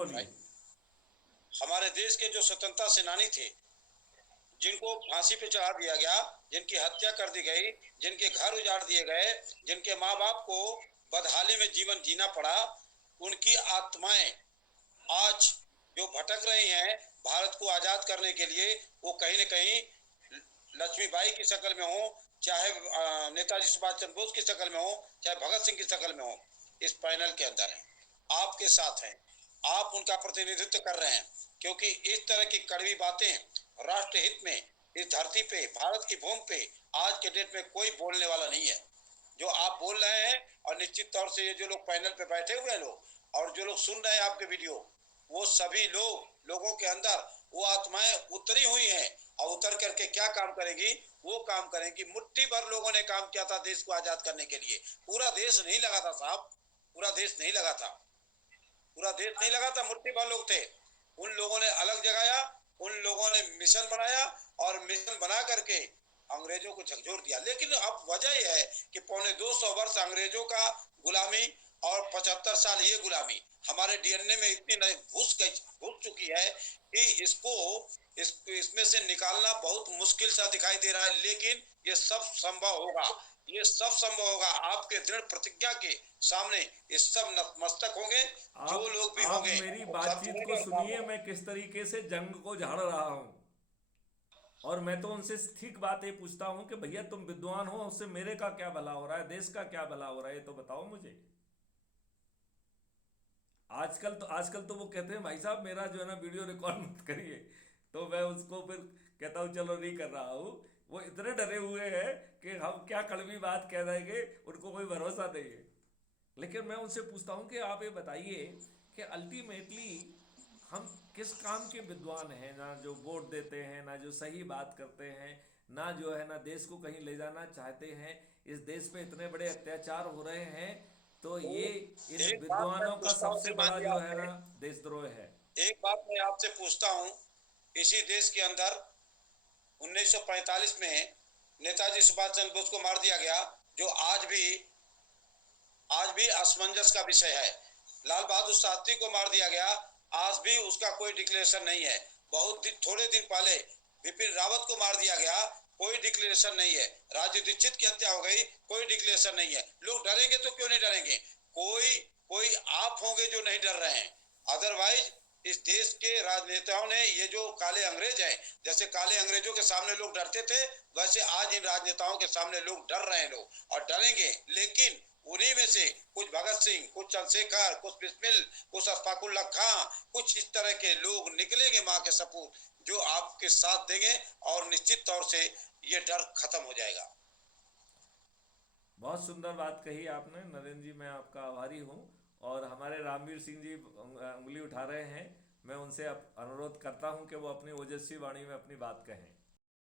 बोलिए। हमारे देश के जो स्वतंत्रता सेनानी थे, जिनको फांसी पे चढ़ा दिया गया, जिनकी हत्या कर दी गई, जिनके घर उजाड़ दिए गए, जिनके माँ बाप को बदहाली में जीवन जीना पड़ा, उनकी आत्माएं आज जो भटक रही हैं भारत को आजाद करने के लिए, वो कहीं न कहीं लक्ष्मीबाई की शक्ल में हो, चाहे नेताजी सुभाष चंद्र बोस की शक्ल में हो, चाहे भगत सिंह की शक्ल में हो, इस पैनल के अंदर हैं, आपके साथ हैं, आप उनका प्रतिनिधित्व कर रहे हैं। क्योंकि इस तरह की कड़वी बातें राष्ट्र हित में इस धरती पे, भारत की भूमि पे आज के डेट में कोई बोलने वाला नहीं है। जो आप बोल रहे हैं, और निश्चित तौर से ये जो लोग पैनल पे बैठे हुए हैं लोग, और जो लोग सुन रहे हैं आपके वीडियो, वो सभी लोगों के अंदर वो आत्माएं उतरी हुई हैं, और उतर करके क्या काम करेगी, वो काम करेंगी। मुट्ठी भर लोगों ने काम किया था देश को आजाद करने के लिए, पूरा देश नहीं लगा था साहब, पूरा देश नहीं लगा था, पूरा देश नहीं लगा था, मुट्ठी भर लोग थे। उन लोगों ने अलग जगाया, उन लोगों ने मिशन बनाया, और मिशन बना करके अंग्रेजों को झकझोर दिया। लेकिन अब वजह यह है कि पौने 200 वर्ष अंग्रेजों का गुलामी और 75 साल ये गुलामी हमारे डीएनए में इतनी घुस चुकी है कि इसमें से निकालना बहुत मुश्किल सा दिखाई दे रहा है। लेकिन ये सब संभव होगा, ये सब संभव होगा आपके दृढ़ प्रतिज्ञा के सामने। ये सब नतमस्तक होंगे, जो आप लोग भी आप होंगे मेरी सब बातचीत को सुनेंगे और काम सुनिए, होगा। मैं किस तरीके से जंग को झाड़ रहा हूं। और मैं तो उनसे ठीक बात ये पूछता हूं कि भैया तुम विद्वान हो, उससे मेरे का क्या भला हो रहा है, देश का क्या भला हो रहा है, ये तो बताओ मुझे। आजकल तो वो कहते हैं भाई साहब मेरा जो है ना वीडियो रिकॉर्ड मत करिए, तो मैं उसको फिर कहता हूँ चलो नहीं कर रहा हूँ। वो इतने डरे हुए हैं कि हम क्या कड़वी बात कह देंगे, उनको कोई भरोसा नहीं है। लेकिन मैं उनसे पूछता हूँ कि आप ये बताइए कि अल्टीमेटली हम किस काम के विद्वान हैं, ना जो वोट देते हैं, ना जो सही बात करते हैं, ना जो है ना देश को कहीं ले जाना चाहते हैं। इस देश पे इतने बड़े अत्याचार हो रहे हैं, तो तो ये इन एक बात मैं विद्वानों का पूछता हूँ सबसे श्रीमान बड़ा जी जो है आपसे, ना देशद्रोह है। एक बात मैं आपसे पूछता हूँ। इसी देश के अंदर 1945 में नेताजी सुभाष चंद्र बोस को मार दिया गया, जो आज भी असमंजस का विषय है। लाल बहादुर शास्त्री को मार दिया गया, आज भी उसका कोई डिक्लेरेशन नहीं है। थोड़े दिन पहले बिपिन रावत को मार दिया गया, कोई डिक्लेरेशन नहीं है। राजू दीक्षित की हत्या हो गई, कोई डिक्लेरेशन नहीं है। लोग डरेंगे तो क्यों नहीं डरेंगे? कोई कोई आप होंगे जो नहीं डर रहे हैं, अदरवाइज इस देश के राजनेताओं ने, ये जो काले अंग्रेज हैं, जैसे काले अंग्रेजों के सामने लोग डरते थे, वैसे आज इन राजनेताओं के सामने लोग डर रहे हैं, लोग और डरेंगे। लेकिन उन्हीं में से कुछ भगत सिंह, कुछ चंद्रशेखर, कुछ बिस्मिल, कुछ अशफाक उल्लाह खां, कुछ इस तरह के लोग निकलेंगे माँ के सपूत, जो आपके साथ देंगे, और निश्चित तौर से ये डर खत्म हो जाएगा। बहुत सुंदर बात कही आपने नरेंद्र जी, मैं आपका आभारी हूँ। और हमारे रामवीर सिंह जी उंगली उठा रहे हैं, मैं उनसे अनुरोध करता हूँ कि वो अपनी ओजस्वी वाणी में अपनी बात कहें।